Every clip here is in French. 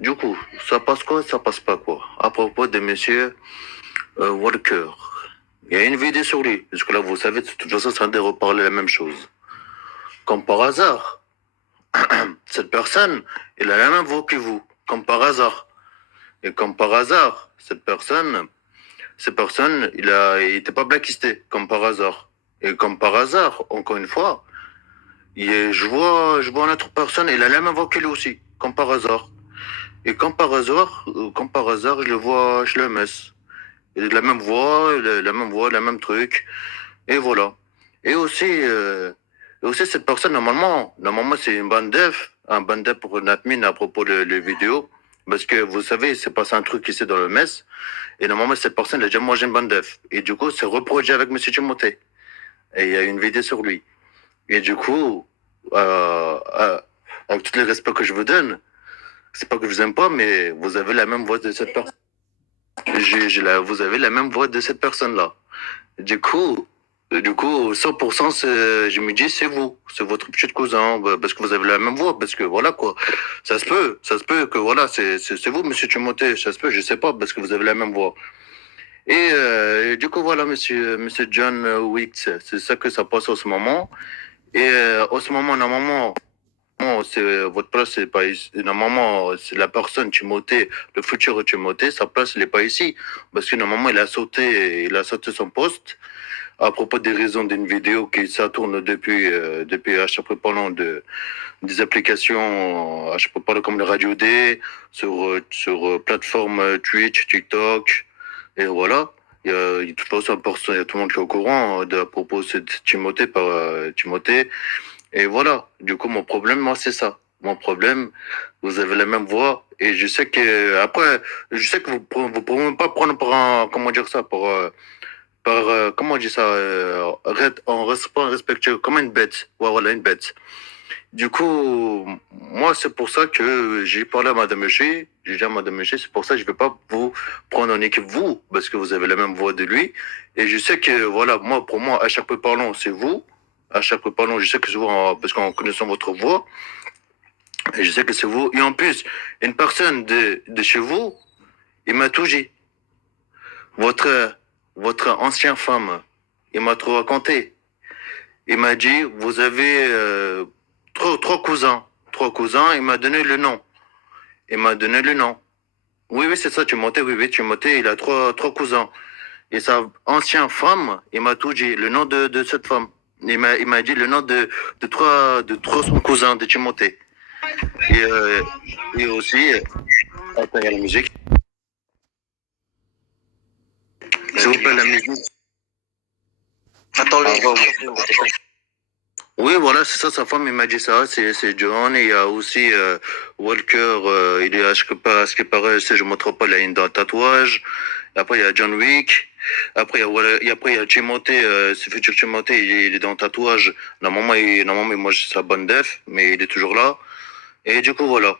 Du coup, ça passe quoi, ça passe pas quoi. À propos de monsieur Walker, il y a une vidéo sur lui. Parce que là, vous savez, de toute façon, ça de reparler la même chose. Comme par hasard, cette personne, il a la même voix que vous. Comme par hasard. Et comme par hasard, cette personne, il était pas blacklisté. Comme par hasard. Et comme par hasard, encore une fois, je vois une autre personne, il a la même voix que lui aussi. Comme par hasard. Et comme par hasard, je le vois, je le messe. Il a la même voix, la même voix, la même truc. Et voilà. Et aussi, cette personne, normalement, c'est une bande dev, un bande dev pour une admin à propos des vidéos. Parce que vous savez, c'est passé un truc ici dans le mess. Et normalement, cette personne, elle a déjà mangé une bande dev. Et du coup, c'est reproduit avec Monsieur Timothée. Et il y a une vidéo sur lui. Et du coup, avec tous les respects que je vous donne, c'est pas que je vous aime pas, mais vous avez la même voix de cette personne. Vous avez la même voix de cette personne-là. Du coup, 100%, je me dis, c'est vous, c'est votre petit cousin, bah, parce que vous avez la même voix, parce que voilà quoi. Ça se peut que voilà, c'est vous, monsieur Timothée, ça se peut, je sais pas, parce que vous avez la même voix. Et du coup, voilà, monsieur John Wick, c'est ça que ça passe en ce moment. Et en ce moment, normalement, non, c'est votre place, c'est pas ici. Normalement, c'est la personne Timothée, le futur Timothée, sa place, elle n'est pas ici. Parce que normalement, il a sauté son poste à propos des raisons d'une vidéo qui ça tourne depuis à chaque fois parlant des applications, à chaque fois parlant comme le Radio D, sur plateforme Twitch, TikTok, et voilà. De toute façon, il y a tout le monde qui est au courant à propos de Timothée par Timothée. Et voilà, du coup, mon problème, moi, c'est ça. Mon problème, vous avez la même voix, et je sais que, après, je sais que vous pouvez même pas prendre par un, comment dire ça, comment on dit ça, pas respectueux, comme une bête. Ouais, voilà, une bête. Du coup, moi, c'est pour ça que j'ai parlé à Madame Meché, j'ai dit à Madame Meché, c'est pour ça que je ne vais pas vous prendre en équipe, vous, parce que vous avez la même voix de lui. Et je sais que, voilà, moi, pour moi, à chaque peu parlant, c'est vous. À chaque peu parlant, je sais que c'est vous, parce qu'en connaissant votre voix, et je sais que c'est vous. Et en plus, une personne de chez vous, il m'a tout dit. Votre, votre ancienne femme, il m'a trop raconté. Il m'a dit, vous avez trois cousins. Trois cousins, il m'a donné le nom. Il m'a donné le nom. Oui, oui, c'est ça, Timothée, oui, oui, Timothée, il a trois cousins. Et sa ancienne femme, il m'a tout dit, le nom de cette femme. Il m'a dit le nom de trois son cousin, de Timothée. Et, euh, et aussi, attends, il y a la musique. S'il vous plaît, la musique. Attends, Ah, le... oui, voilà, c'est ça, sa femme, il m'a dit ça, c'est John, et il y a aussi Walker, il est, à ce qui paraît, si je ne me trompe pas, il a une tatouage. Après, il y a John Wick. Après, il y a Timothée, ce futur Timothée, il est dans le tatouage. Normalement, moi, je suis sa bonne def, mais il est toujours là. Et du coup, voilà.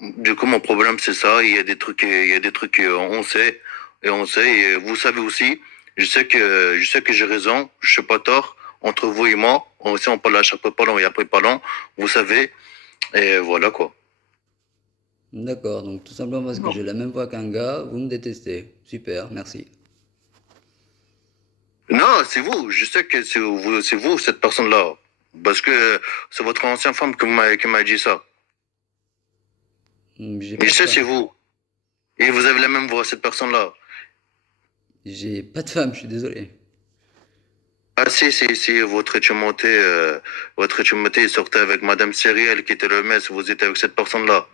Du coup, mon problème, c'est ça. Il y a des trucs, on sait, et on sait, et vous savez aussi. Je sais que j'ai raison, je suis pas tort. Entre vous et moi, on parle à chaque fois parlant et après parlant, vous savez, et voilà quoi. D'accord, donc tout simplement parce que j'ai la même voix qu'un gars, vous me détestez. Super, merci. Non, c'est vous. Je sais que c'est vous, cette personne-là. Parce que c'est votre ancienne femme qui m'a dit ça. J'ai Je pas de sais, c'est femme. vous. Et vous avez la même voix, cette personne-là. J'ai pas de femme, je suis désolé. Ah si, votre Timothée sortait avec Madame Cyrielle qui était le mess, vous étiez avec cette personne-là.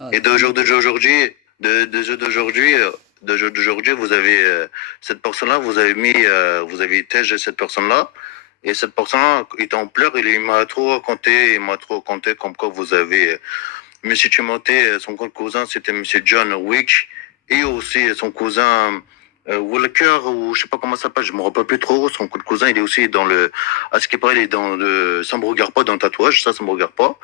Ah, Et Timothée. de jeu d'aujourd'hui, vous avez cette personne-là, vous avez tège cette personne-là. Et cette personne-là, il était en pleurs, il m'a trop raconté comme quoi vous avez Monsieur Timothée, son cousin, c'était Monsieur John Wick, et aussi son cousin Walker, ou je sais pas comment ça s'appelle, je me rappelle plus trop. Son cousin, il est aussi dans le, à ce qui paraît, il est dans le, ça me regarde pas dans le tatouage, ça me regarde pas.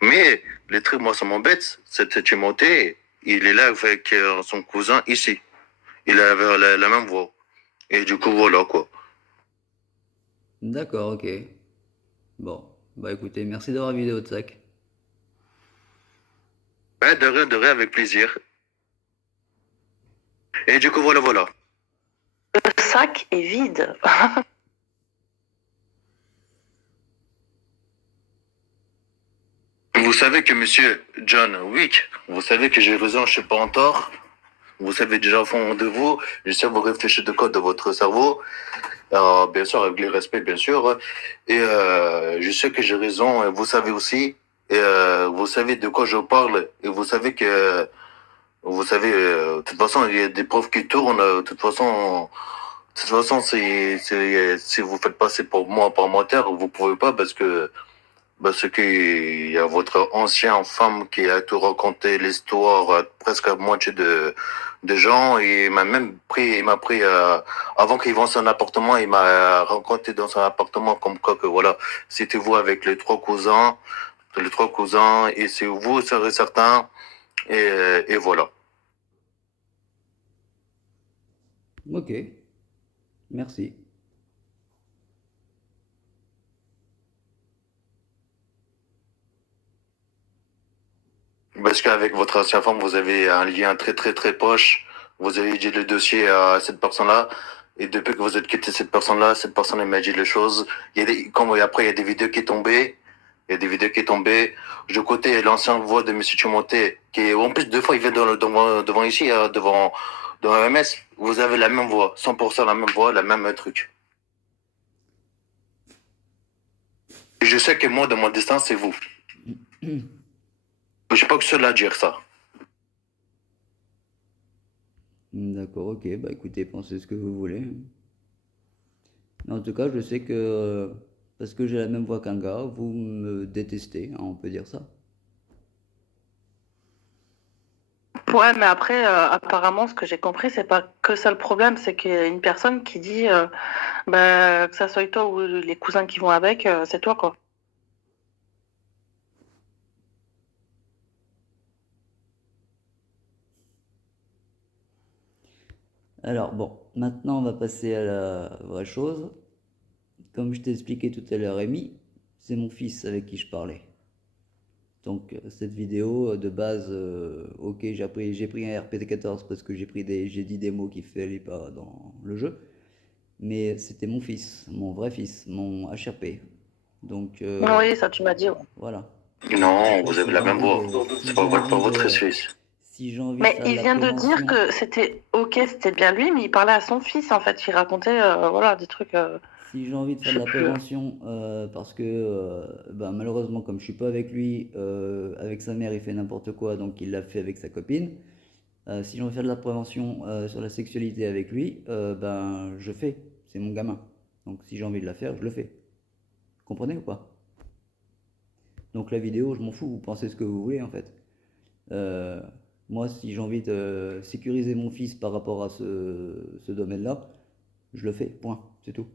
Mais les trucs, moi, ça m'embête. C'était Timothée, il est là avec son cousin ici. Il avait la même voix. Et du coup, voilà quoi. D'accord, ok. Bon, bah écoutez, merci d'avoir vidéo de sac. Ouais, de rien, avec plaisir. Et du coup, voilà, voilà. Le sac est vide. Vous savez que monsieur John Wick, vous savez que j'ai raison, je suis pas en tort. Vous savez déjà au fond de vous, je sais vous réfléchissez de code de votre cerveau. Bien sûr, avec le respect, bien sûr. Et je sais que j'ai raison, et vous savez aussi. Et vous savez de quoi je parle. Et vous savez que, vous savez, de toute façon, il y a des preuves qui tournent. De toute façon, si vous faites passer pour moi par menteur, vous pouvez pas parce qu'il y a votre ancien femme qui a tout raconté l'histoire presque à moitié de gens. Et il m'a même pris, il m'a pris, avant qu'il vende son appartement, il m'a raconté dans son appartement comme quoi que voilà, c'était vous avec les trois cousins, et c'est vous, serez certain, et voilà. Ok, merci. Parce qu'avec votre ancienne femme, vous avez un lien très très très proche. Vous avez dit le dossier à cette personne-là. Et depuis que vous êtes quitté cette personne elle m'a dit les choses. Il y a des, comme après, il y a des vidéos qui sont tombées. Il y a des vidéos qui sont tombées. De côté, l'ancienne voix de M. Timothée, qui est, en plus, deux fois, il vient devant ici, devant MS. Vous avez la même voix, 100% la même voix, la même truc. Et je sais que moi, de mon destin, c'est vous. Je suis pas que seul à dire ça. D'accord, ok, bah écoutez, pensez ce que vous voulez. Mais en tout cas, je sais que parce que j'ai la même voix qu'un gars, vous me détestez, hein, on peut dire ça. Ouais, mais après, apparemment, ce que j'ai compris, c'est pas que ça le problème, c'est qu'il y a une personne qui dit, bah, que ça soit toi ou les cousins qui vont avec, c'est toi, quoi. Alors bon, maintenant on va passer à la vraie chose. Comme je t'ai expliqué tout à l'heure, Amy, c'est mon fils avec qui je parlais. Donc cette vidéo de base, ok, j'ai pris un RPT14 parce que j'ai dit des mots qui ne faisaient pas dans le jeu, mais c'était mon fils, mon vrai fils, mon HRP. Donc Oui, ça, tu m'as dit, ouais. voilà. Non, Après, vous avez la même voix. C'est pas votre fils. si j'ai envie de Mais faire de il la vient de dire prévention, que c'était ok, c'était bien lui, mais il parlait à son fils, en fait. Il racontait, voilà, des trucs, si j'ai envie de faire je de sais la plus. prévention, parce que ben, malheureusement, comme je suis pas avec lui, avec sa mère, il fait n'importe quoi, donc il l'a fait avec sa copine. Si j'ai envie de faire de la prévention sur la sexualité avec lui, ben je fais. C'est mon gamin. Donc si j'ai envie de la faire, je le fais. Comprenez ou pas? Donc la vidéo, je m'en fous, vous pensez ce que vous voulez en fait. Euh, Moi, si j'ai envie de sécuriser mon fils par rapport à ce domaine-là, je le fais, point, c'est tout.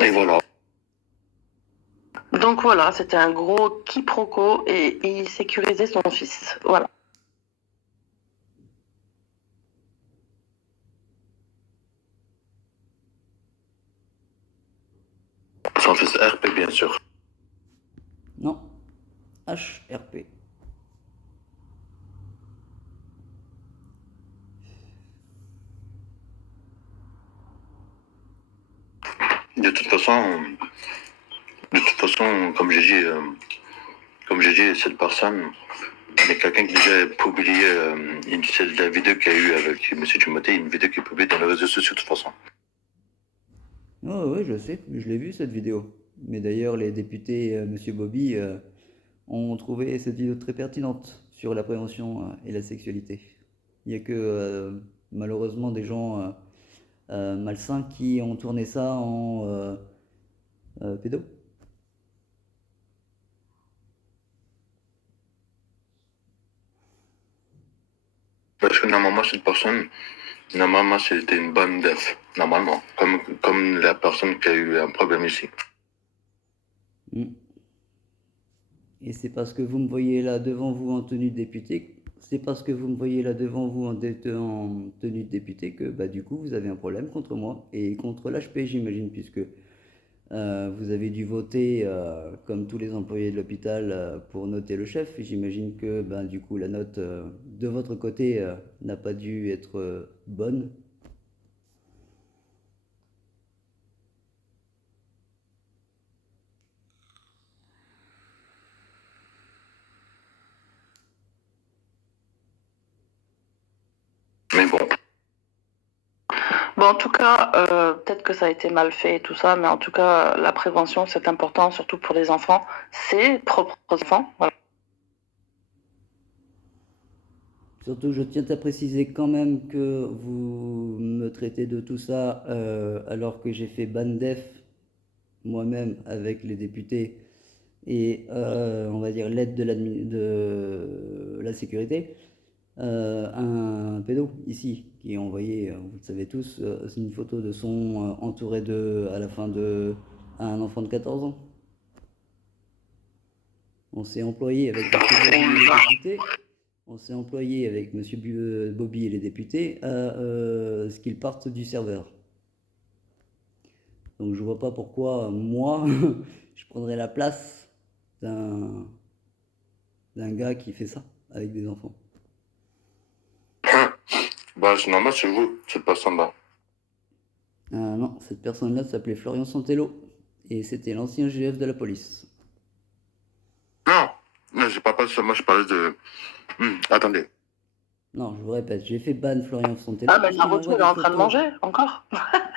Et voilà. Donc voilà, c'était un gros quiproquo et il sécurisait son fils. Voilà. Son fils RP, bien sûr. Non, HRP. De toute façon, comme j'ai dit, cette personne, il y a quelqu'un qui déjà publié la vidéo qu'il y a eu avec M. Timothée, une vidéo qui est publiée dans les réseaux sociaux de toute façon. Oh, ouais, je sais, je l'ai vu cette vidéo. Mais d'ailleurs, les députés, Monsieur Bobby, ont trouvé cette vidéo très pertinente sur la prévention et la sexualité. Il n'y a que malheureusement des gens malsains qui ont tourné ça en pédo. Parce que normalement, c'était une bonne def. Normalement. Comme la personne qui a eu un problème ici. Mm. Et c'est parce que vous me voyez là devant vous en tenue de député, c'est parce que vous me voyez là devant vous en tenue de député que bah, du coup vous avez un problème contre moi et contre l'HP j'imagine puisque Vous avez dû voter, comme tous les employés de l'hôpital, pour noter le chef. J'imagine que ben, du coup, la note de votre côté n'a pas dû être bonne. Mais bon. Bon, en tout cas, peut-être que ça a été mal fait et tout ça, mais en tout cas, la prévention, c'est important, surtout pour les enfants. C'est propres enfants. Voilà. Surtout, je tiens à préciser quand même que vous me traitez de tout ça alors que j'ai fait BANDEF moi-même avec les députés et on va dire l'aide de la sécurité. Un pédo ici qui a envoyé, vous le savez tous, c'est une photo de son entouré de, à la fin de, à un enfant de 14 ans. On s'est employé avec M. Bobby et les députés. On s'est employé avec M. Bobby et les députés à ce qu'ils partent du serveur. Donc je vois pas pourquoi moi je prendrais la place d'un gars qui fait ça avec des enfants. Bah, c'est normal, c'est vous, cette personne-là. Non, cette personne-là s'appelait Florian Santello et c'était l'ancien GF de la police. Non, j'ai pas parlé de ça, moi je parlais de... attendez. Non, je vous répète, j'ai fait ban Florian Santello Ah, mais puisqu'il Naruto, envoie il est des en train de photos. manger, encore?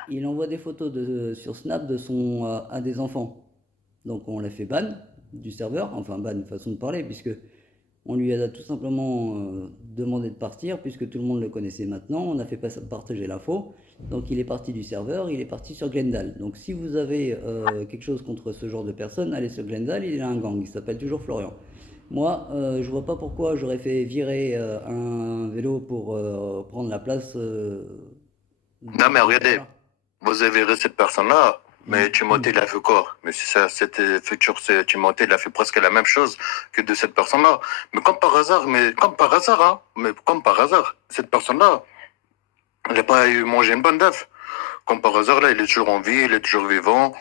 Il envoie des photos sur Snap de son à des enfants. Donc on l'a fait ban du serveur, enfin ban façon de parler, puisque on lui a tout simplement demandé de partir, puisque tout le monde le connaissait maintenant, on a fait partager l'info. Donc il est parti du serveur, il est parti sur Glendale. Donc si vous avez quelque chose contre ce genre de personne, allez sur Glendale, il a un gang, il s'appelle toujours Florian. Moi, je vois pas pourquoi j'aurais fait virer un vélo pour prendre la place Non, mais de ce regardez, gars-là. vous avez viré cette personne-là, mais Timothée, il a fait quoi? Mais si ça, c'était futur, c'est Timothée, il a fait presque la même chose que de cette personne-là. Mais comme par hasard, mais comme par hasard, cette personne-là, elle n'a pas eu mangé une bonne def. Comme par hasard, là, il est toujours en vie, il est toujours vivant.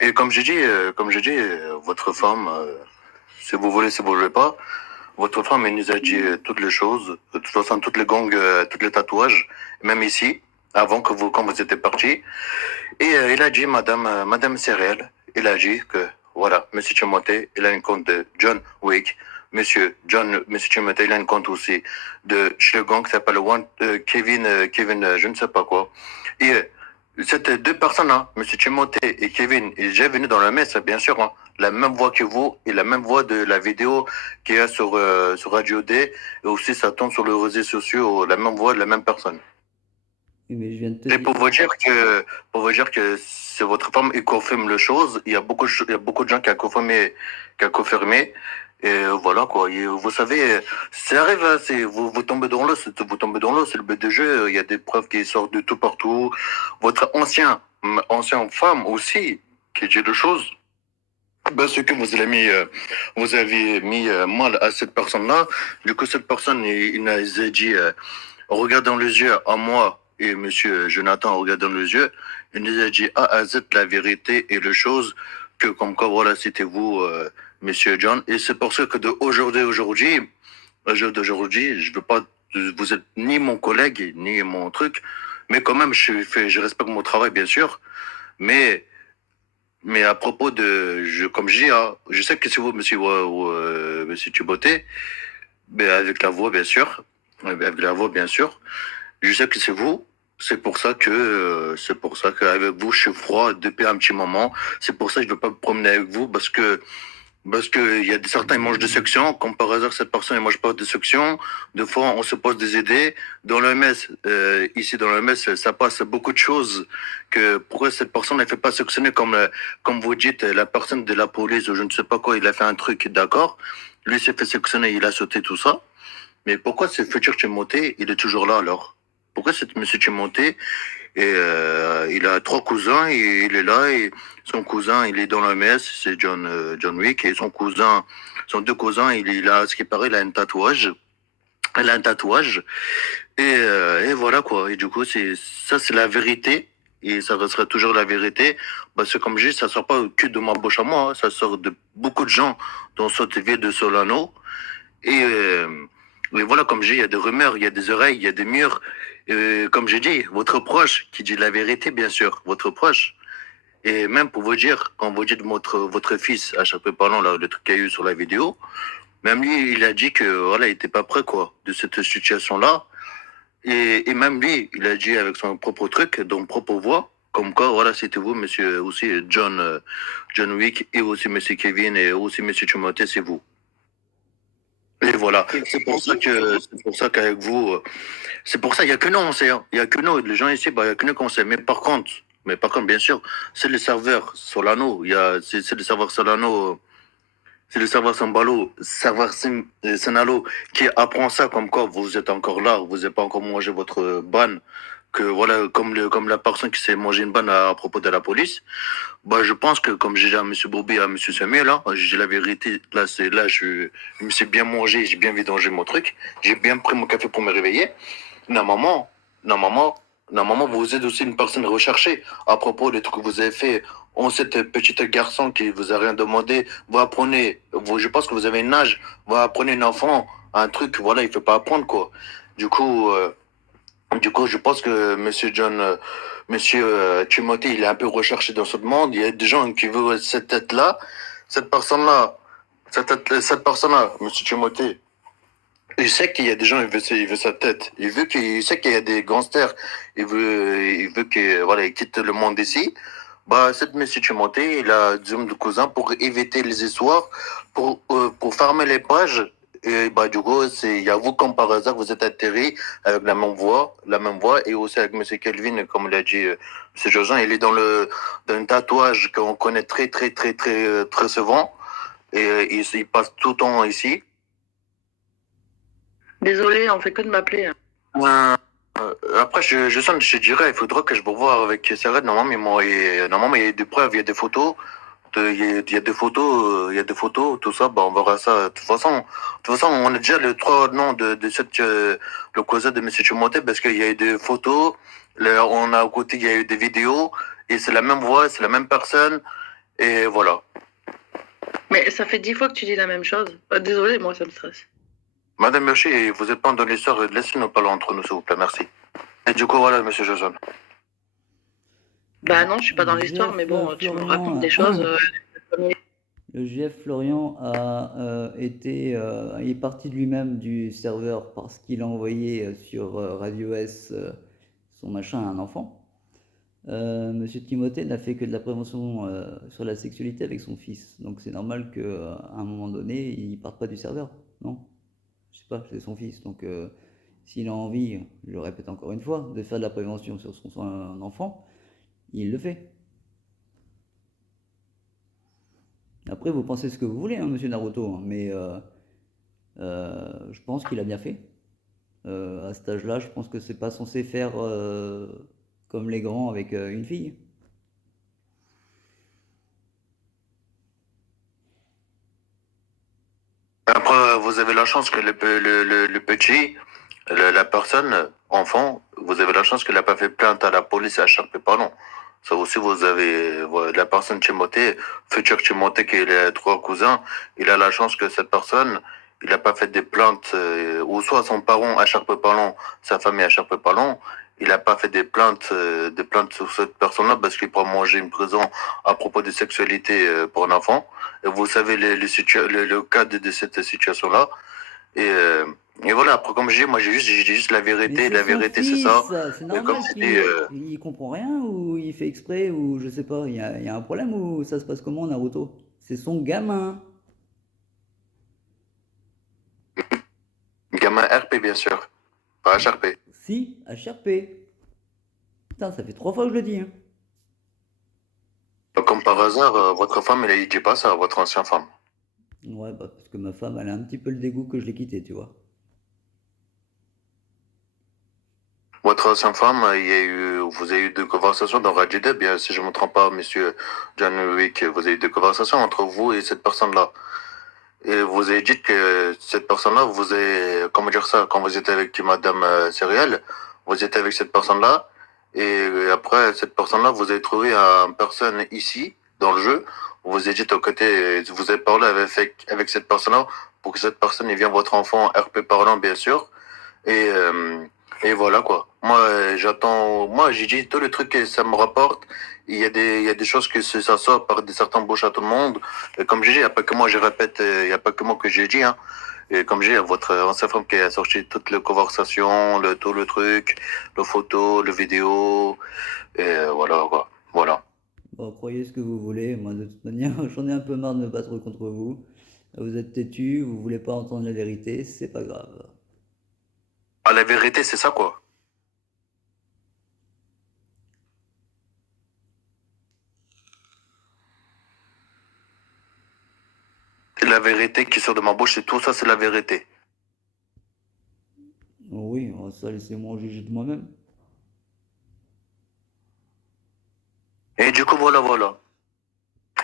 Et comme j'ai dit, votre femme, si vous voulez, si vous voulez pas, votre femme, elle nous a dit toutes les choses, de toute façon, toutes les gangs, tous les tatouages, même ici, avant que vous, quand vous étiez parti. Et il a dit, Madame Céréal, il a dit que, voilà, Monsieur Timothée, il a un compte de John Wick. Monsieur Timothée, il a un compte aussi de chez le gang qui s'appelle Kevin, je ne sais pas quoi. Et ces deux personnes-là, Monsieur Timothée et Kevin, ils sont déjà venus dans la messe, bien sûr, hein, la même voix que vous et la même voix de la vidéo qu'il y a sur Radio D, et aussi ça tombe sur les réseaux sociaux, la même voix de la même personne. Oui, mais je viens de te Et dire. pour vous dire que c'est votre femme qui confirme les choses, il y a beaucoup de gens qui a confirmé. Et voilà quoi. Et vous savez, ça arrive, hein, vous tombez dans l'eau, vous tombez dans l'eau, c'est le but du jeu. Il y a des preuves qui sortent de tout partout. Votre ancienne femme aussi, qui dit des choses. Parce que vous avez mis mal à cette personne-là. Du coup, cette personne, il a dit, regarde dans les yeux à moi et monsieur Jonathan, regarde dans les yeux. Il nous a dit A à Z la vérité et les choses que, comme quoi, voilà, c'était vous, monsieur John. Et c'est pour ça que d'aujourd'hui, je veux pas, vous êtes ni mon collègue, ni mon truc, mais quand même, je respecte mon travail, bien sûr. Mais mais à propos de, comme je dis, hein, je sais que c'est vous, monsieur Tuboté, mais avec la voix, bien sûr. Avec la voix, bien sûr. Je sais que c'est vous. C'est pour ça qu'avec vous, je suis froid depuis un petit moment. C'est pour ça que je veux pas me promener avec vous parce que il y a certains ils mangent des sections, comme par hasard cette personne ne mange pas de sections. Des fois on se pose des idées. Dans le MS, ici dans le MS, ça passe beaucoup de choses que pourquoi cette personne ne fait pas sectionner comme vous dites la personne de la police ou je ne sais pas quoi, il a fait un truc, d'accord. Lui s'est fait sectionner, il a sauté tout ça. Mais pourquoi ce futur Timothée, il est toujours là alors? Pourquoi ce monsieur Timothée et il a trois cousins et il est là et son cousin il est dans la messe, c'est John Wick et son deux cousins il a ce qui paraît il a un tatouage. Elle a un tatouage et voilà quoi. Et du coup c'est la vérité et ça restera toujours la vérité. Parce que comme je dis, ça sort pas que de ma bouche à moi, hein, ça sort de beaucoup de gens dans cette ville de Solano. Et voilà, comme je dis, il y a des rumeurs, il y a des oreilles, il y a des murs. Comme j'ai dit, votre proche qui dit la vérité, bien sûr, votre proche. Et même pour vous dire, quand vous dites votre fils, à chaque fois parlant, là, le truc qu'il y a eu sur la vidéo, même lui, il a dit que voilà, il était pas prêt, quoi, de cette situation-là. Et même lui, il a dit avec son propre truc, donc propre voix, comme quoi, voilà, c'était vous, monsieur aussi John Wick, et aussi monsieur Kevin, et aussi monsieur Timothée, c'est vous. Et voilà, c'est pour ça qu'avec vous, c'est pour ça, il y a que nous, on sait, hein. Il y a que nous, les gens ici, bah, il y a que nous qu'on sait. Mais par contre, bien sûr, c'est le serveur Solano, c'est le serveur Solano, c'est le serveur Sambalo, serveur Senalo qui apprend ça comme quoi vous êtes encore là, vous n'avez pas encore mangé votre ban, que voilà, comme la personne qui s'est mangé une banne à propos de la police. Bah, je pense que, comme j'ai dit à M. Bobby et à M. Samuel, là, j'ai la vérité. Je me suis bien mangé, j'ai bien vidangé mon truc. J'ai bien pris mon café pour me réveiller. Normalement, normalement, normalement, vous êtes aussi une personne recherchée à propos des trucs que vous avez fait. On, cette petite garçon qui vous a rien demandé, vous apprenez, je pense que vous avez une âge, vous apprenez un enfant un truc, voilà, il ne faut pas apprendre, quoi. Du coup, euh, du coup, je pense que Monsieur Timothée, il est un peu recherché dans ce monde. Il y a des gens qui veulent cette tête-là, cette personne-là, cette personne-là, Monsieur Timothée. Il sait qu'il y a des gens, il veut sa tête. Il sait qu'il y a des gangsters. Il veut que, voilà, il quitte le monde ici. Bah, cette Monsieur Timothée, il a deux de cousins pour éviter les histoires, pour fermer les pages. Et bah, du coup, il y a vous comme par hasard, vous êtes atterri avec la même voix, et aussi avec Monsieur Kelvin, comme l'a dit Monsieur Josin, il est dans un tatouage qu'on connaît très souvent, et il passe tout le temps ici. Désolé, on fait que de m'appeler, hein. Après, je dirais, il faudra que je me revoie avec Sarah. Normalement, il y a des preuves, il y a des photos. Il y a des photos, il y a des photos, tout ça, bah, on verra ça. De toute façon, on a déjà les trois noms de le cousin de M. Timothée parce qu'il y a eu des photos, on a à côté, il y a eu des vidéos, et c'est la même voix, c'est la même personne, et voilà. Mais ça fait 10 fois que tu dis la même chose. Désolé, moi, ça me stresse. Madame Mercier, vous êtes pas dans l'histoire, laissez-nous parler entre nous, s'il vous plaît, merci. Et du coup, voilà, M. Jason. Bah non, je suis pas dans l'histoire, mais bon, tu me racontes des choses. Le GF Florian est parti de lui-même du serveur parce qu'il a envoyé sur Radio S son machin à un enfant. Monsieur Timothée n'a fait que de la prévention sur la sexualité avec son fils. Donc c'est normal qu'à un moment donné, il parte pas du serveur, non? Je sais pas, c'est son fils. Donc s'il a envie, je le répète encore une fois, de faire de la prévention sur son enfant, il le fait. Après, vous pensez ce que vous voulez, hein, monsieur Naruto, hein, mais je pense qu'il a bien fait. À cet âge-là, je pense que c'est pas censé faire comme les grands avec une fille. Après, vous avez la chance que le petit, la personne, enfant, vous avez la chance qu'elle n'a pas fait plainte à la police à chaque parlant. Ça aussi, vous avez la personne Timothée, futur Timothée, qui est les trois cousins, il a la chance que cette personne, il n'a pas fait des plaintes, ou soit son parent à chaque parlant, sa famille à chaque parlant, il n'a pas fait des plaintes sur cette personne-là parce qu'il pourra manger une prison à propos de sexualité pour un enfant. Et vous savez le cas de cette situation-là. Et, euh, et voilà, après, comme je dis, moi, j'ai juste la vérité. La vérité, c'est ça. C'est normal qu'il comprend rien ou il fait exprès ou je sais pas. Il y a un problème ou ça se passe comment, Naruto? C'est son gamin. Gamin RP, bien sûr. Pas HRP. Si, HRP. Putain, ça fait 3 fois que je le dis, hein. Comme par hasard, votre femme, elle ne dit pas ça, votre ancienne femme. Ouais, bah parce que ma femme, elle a un petit peu le dégoût que je l'ai quitté, tu vois. Votre ancienne femme, vous avez eu des conversations dans Radio bien, si je ne me trompe pas, monsieur John Wick, vous avez eu des conversations entre vous et cette personne-là. Et vous avez dit que cette personne-là, comment dire ça, quand vous étiez avec madame Céréale, vous étiez avec cette personne-là, Et après, cette personne-là, vous avez trouvé une personne ici, dans le jeu. Vous vous êtes dit, à côté, vous avez parlé avec cette personne-là pour que cette personne, il vienne votre enfant, RP parlant, bien sûr. Et, euh, et voilà, quoi. Moi, moi, j'ai dit tous les trucs que ça me rapporte. Il y a des choses que ça sort par des certains bouches à tout le monde. Et comme j'ai dit, il n'y a pas que moi, je répète, il n'y a pas que moi que j'ai dit, hein. Et comme j'ai dit, votre ancienne femme qui a sorti toutes les conversations, tout le truc, les photos, les vidéos, et voilà, quoi. Voilà. Bon, croyez ce que vous voulez. Moi, de toute manière, j'en ai un peu marre de me battre contre vous. Vous êtes têtu, vous voulez pas entendre la vérité, c'est pas grave. Ah, la vérité, c'est ça, quoi. La vérité qui sort de ma bouche, c'est tout ça, c'est la vérité. Oh oui, oh, ça, laissez-moi en juger de moi-même. Et du coup, voilà.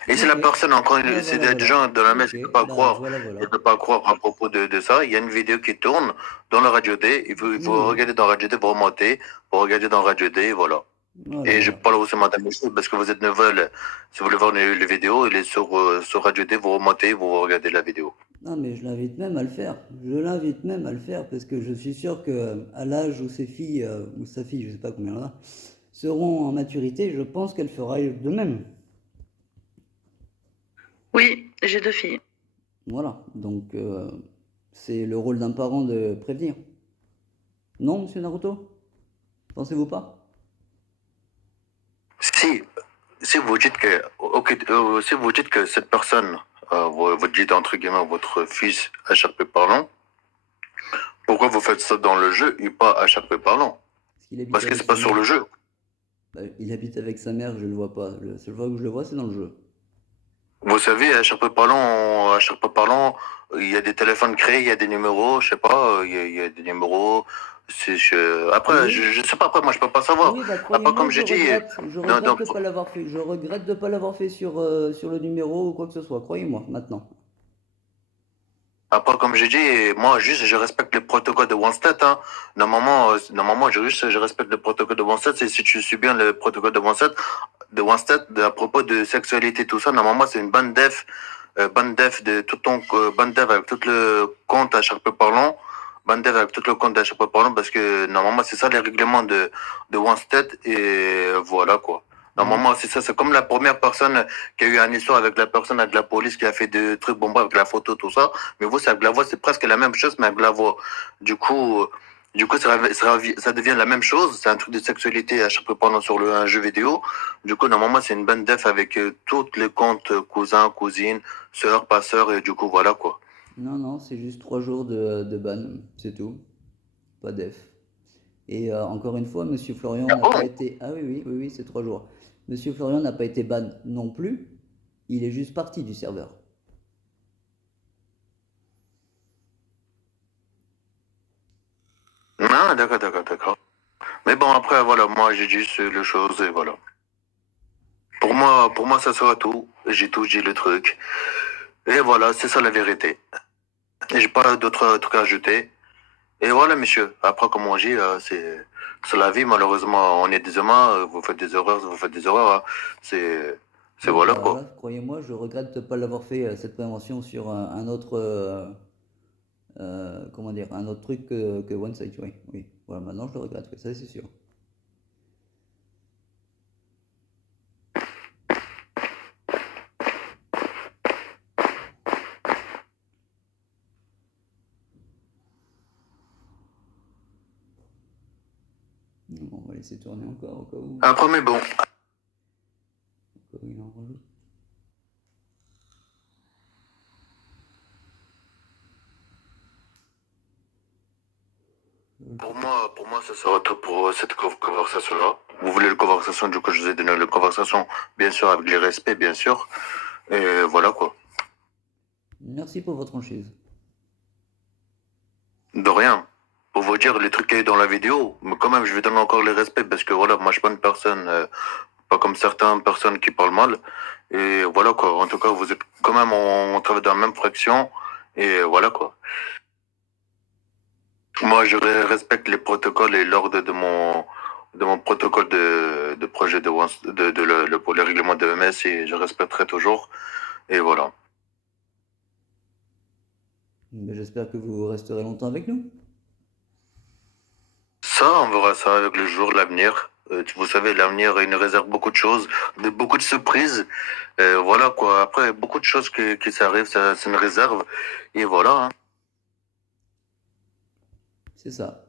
Et si la Ok, personne, encore, bah c'est voilà, des voilà. gens de la messe Ok, qui ne peuvent pas bah croire, voilà, ils voilà. ne peuvent pas croire à propos de ça. Il y a une vidéo qui tourne dans la radio D. Oui, Vous oui, regardez dans radio D, vous remontez, vous regardez dans radio D, voilà. voilà, Et je voilà. parle aussi Madame Michel parce que vous êtes nouvelle. Si vous voulez voir les vidéos, il est sur radio D, vous remontez, vous regardez la vidéo. Non, mais je l'invite même à le faire. Je l'invite même à le faire parce que je suis sûr que à l'âge où ses filles, ou sa fille, je sais pas combien là, seront en maturité, je pense qu'elle fera de même. Oui, j'ai 2 filles. Voilà, donc c'est le rôle d'un parent de prévenir. Non, monsieur Naruto? Pensez-vous pas? Si, si vous dites que, ok, si vous dites que cette personne, vous dites entre guillemets votre fils HRP parlant, pourquoi vous faites ça dans le jeu et pas HRP parlant? Parce qu'il habite Parce que avec c'est pas sa sur mère. le jeu. Bah, il habite avec sa mère, je le vois pas. La seule fois que je le vois, c'est dans le jeu. Vous savez, à chaque fois parlant, il y a des téléphones créés, il y a des numéros, je sais pas, il y a des numéros. Après, Oui, je sais pas, après, moi, je peux pas savoir. oui, bah Après, croyez-moi, comme j'ai dit, je dans, regrette dans- de pas l'avoir fait. Je regrette de pas l'avoir fait sur le numéro ou quoi que ce soit. Croyez-moi, maintenant. après, comme j'ai dit, moi, juste, je respecte les protocoles de OneStat, hein. Normalement, je respecte le protocole de OneStat. C'est si tu suis bien le protocole à propos de sexualité, tout ça, normalement, c'est une bonne def de tout ton, bonne def avec tout le compte à chaque peu parlant, bonne def avec tout le compte à chaque peu parlant, parce que normalement, c'est ça les règlements de OneStat, et voilà, quoi. Hmm. Normalement, c'est ça, c'est comme la première personne qui a eu un histoire avec la personne, avec la police, qui a fait des trucs bombés avec la photo, tout ça. Mais vous, c'est avec la voix, c'est presque la même chose, mais avec la voix. Du coup, ça devient la même chose. C'est un truc de sexualité à chaque fois pendant sur un jeu vidéo. Du coup, normalement, c'est une bonne def avec toutes les comptes cousins, cousines, sœurs, pas sœurs, et du coup, voilà quoi. Non, non, c'est juste 3 jours de ban, c'est tout. Pas def. Et encore une fois, Monsieur Florian Ah n'a pas bon? été. Ah oui, oui, oui, oui, c'est 3 jours. Monsieur Florian n'a pas été ban non plus. Il est juste parti du serveur. Ah, d'accord. Mais bon, après, voilà, moi, j'ai juste le chose, et voilà. Pour moi, ça sera tout. J'ai tout dit le truc. Et voilà, c'est ça la vérité. Et j'ai pas d'autres trucs à ajouter. Et voilà, monsieur. Après, comme on dit, c'est la vie, malheureusement. On est des humains, vous faites des erreurs, hein. C'est Oui, voilà, bah quoi. voilà, croyez-moi, je regrette de ne pas l'avoir fait, cette prévention sur un autre, comment dire, un autre truc que OneSite, oui, oui. Voilà, maintenant je le regrette, oui, ça c'est sûr. Bon, on va laisser tourner encore Après, mais bon. au cas où il en rajoute. Pour moi, ça sera tout pour cette conversation-là. Vous voulez la conversation, du coup, je vous ai donné la conversation, bien sûr, avec les respects, bien sûr. Et voilà, quoi. Merci pour votre franchise. De rien. Pour vous dire les trucs qu'il y a eu dans la vidéo, mais quand même, je vais donner encore les respects parce que voilà, moi, je suis pas une personne, pas comme certaines personnes qui parlent mal. Et voilà, quoi. En tout cas, vous êtes quand même, on travaille dans la même fraction. Et voilà, quoi. Moi, je respecte les protocoles et l'ordre de de mon protocole de projet pour le règlement de EMS et je respecterai toujours. Et voilà. Ben, j'espère que vous resterez longtemps avec nous. Ça, on verra ça avec le jour, l'avenir. Vous savez, l'avenir, il nous réserve beaucoup de choses, beaucoup de surprises. Voilà quoi. Après, beaucoup de choses qui s'arrivent, ça nous réserve. Et voilà. Hein. C'est ça.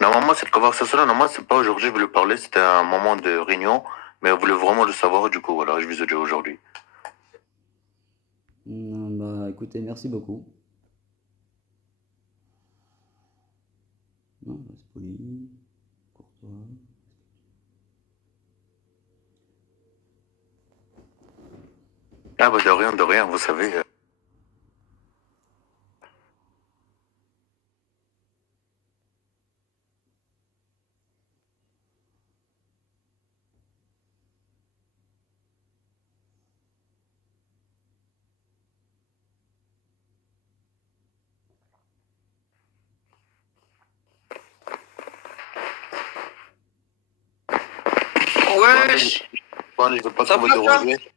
Normalement, cette conversation-là, normalement, c'est pas aujourd'hui, je voulais parler, c'était un moment de réunion, mais je voulais vraiment le savoir, du coup, voilà, je vous ai dit aujourd'hui. Bah, écoutez, merci beaucoup. Non, bah, c'est poli, courtois. Ah bah de rien, vous savez. Wesh, Bon, je veux pas ça trop vous va, frère? déranger.